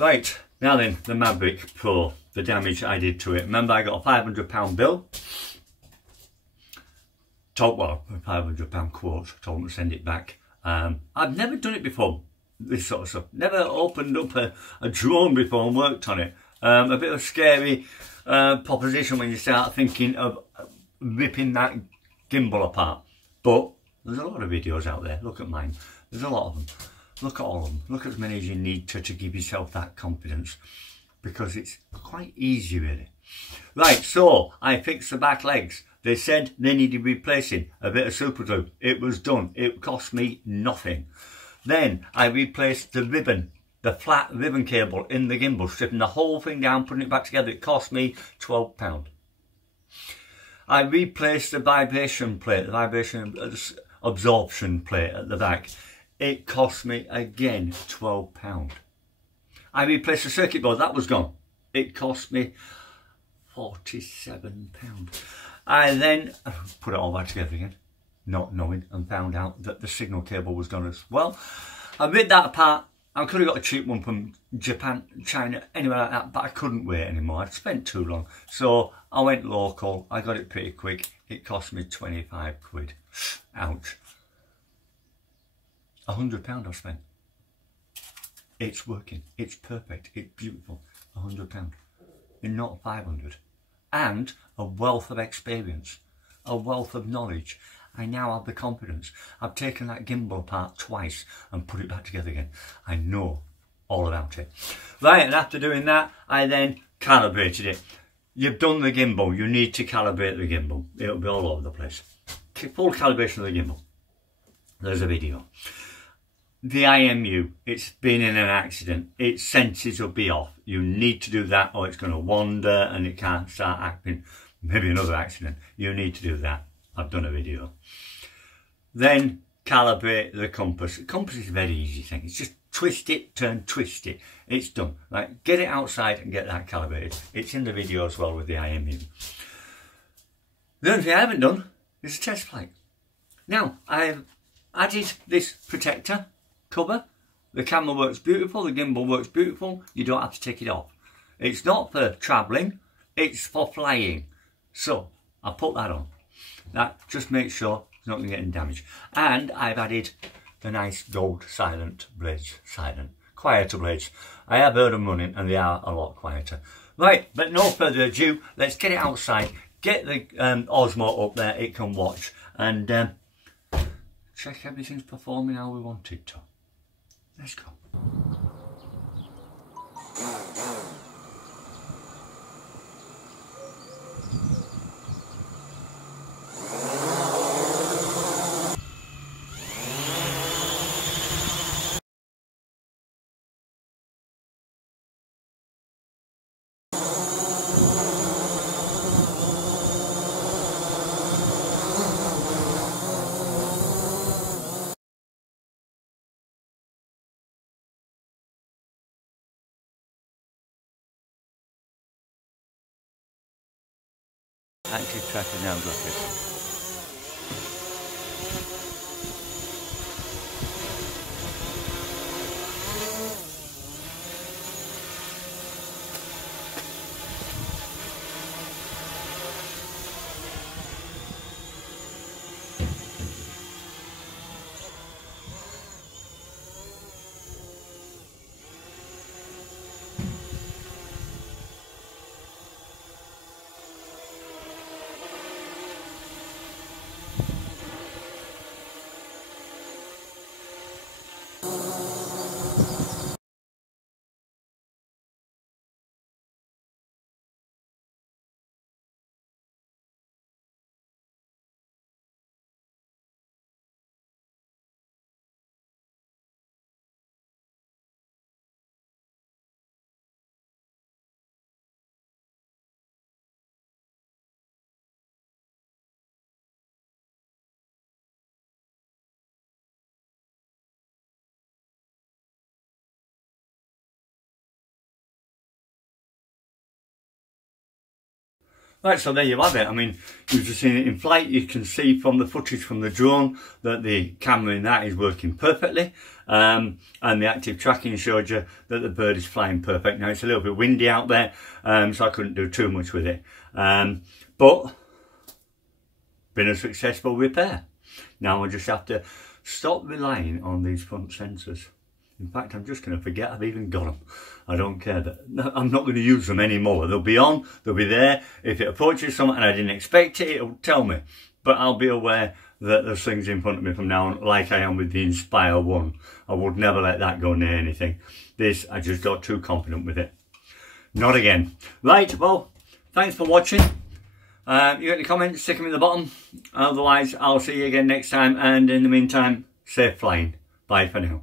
Right, now then, the Mavic Pro, the damage I did to it. Remember, I got a £500 bill. Well, a £500 quote, told them to send it back. I've never done it before, this sort of stuff. Never opened up a drone before and worked on it. A bit of a scary proposition when you start thinking of ripping that gimbal apart. But there's a lot of videos out there. Look at mine. There's a lot of them. Look at all of them. Look at as many as you need to give yourself that confidence, because it's quite easy really. Right, so I fixed the back legs. They said they needed replacing, a bit of super glue. It was done. It cost me nothing. Then I replaced the ribbon, the flat ribbon cable in the gimbal, stripping the whole thing down, putting it back together. It cost me £12. I replaced the vibration plate, the vibration absorption plate at the back. It cost me again £12. I replaced the circuit board, that was gone. It cost me £47. I then put it all back together again, not knowing, and found out that the signal cable was gone as well. I ripped that apart. I could have got a cheap one from Japan, China, anywhere like that, but I couldn't wait anymore. I'd spent too long. So I went local. I got it pretty quick. It cost me 25 quid. Ouch. £100 I spent. It's working. It's perfect. It's beautiful. £100. And not 500. And a wealth of experience. A wealth of knowledge. I now have the confidence. I've taken that gimbal apart twice and put it back together again. I know all about it. Right, and after doing that, I then calibrated it. You've done the gimbal. You need to calibrate the gimbal. It'll be all over the place. Full calibration of the gimbal. There's a video. The IMU, it's been in an accident. Its sensors will be off. You need to do that or it's going to wander and it can't start acting. Maybe another accident. You need to do that. I've done a video. Then calibrate the compass. The compass is a very easy thing. It's just twist it, turn, twist it. It's done. Right? Get it outside and get that calibrated. It's in the video as well with the IMU. The only thing I haven't done is a test flight. Now, I've added this protector cover. The camera works beautiful. The gimbal works beautiful. You don't have to take it off. It's not for travelling. It's for flying. So, I put that on. That just makes sure it's not going to get any damage. And I've added the nice gold silent blades. Silent. Quieter blades. I have heard them running and they are a lot quieter. Right, but no further ado, let's get it outside. Get the Osmo up there, it can watch. And check everything's performing how we want it to. Let's go. Active tracker now got this. Right, so there you have it. I mean, you've just seen it in flight. You can see from the footage from the drone that the camera in that is working perfectly. And the active tracking showed you that the bird is flying perfect. Now, it's a little bit windy out there, so I couldn't do too much with it. But, been a successful repair. Now, I just have to stop relying on these front sensors. In fact, I'm just going to forget I've even got them. I don't care. I'm not going to use them anymore. They'll be on, they'll be there. If it approaches something and I didn't expect it, it'll tell me. But I'll be aware that there's things in front of me from now on, like I am with the Inspire 1. I would never let that go near anything. This, I just got too confident with it. Not again. Right, well, thanks for watching. You got any comments, stick them in the bottom. Otherwise, I'll see you again next time. And in the meantime, safe flying. Bye for now.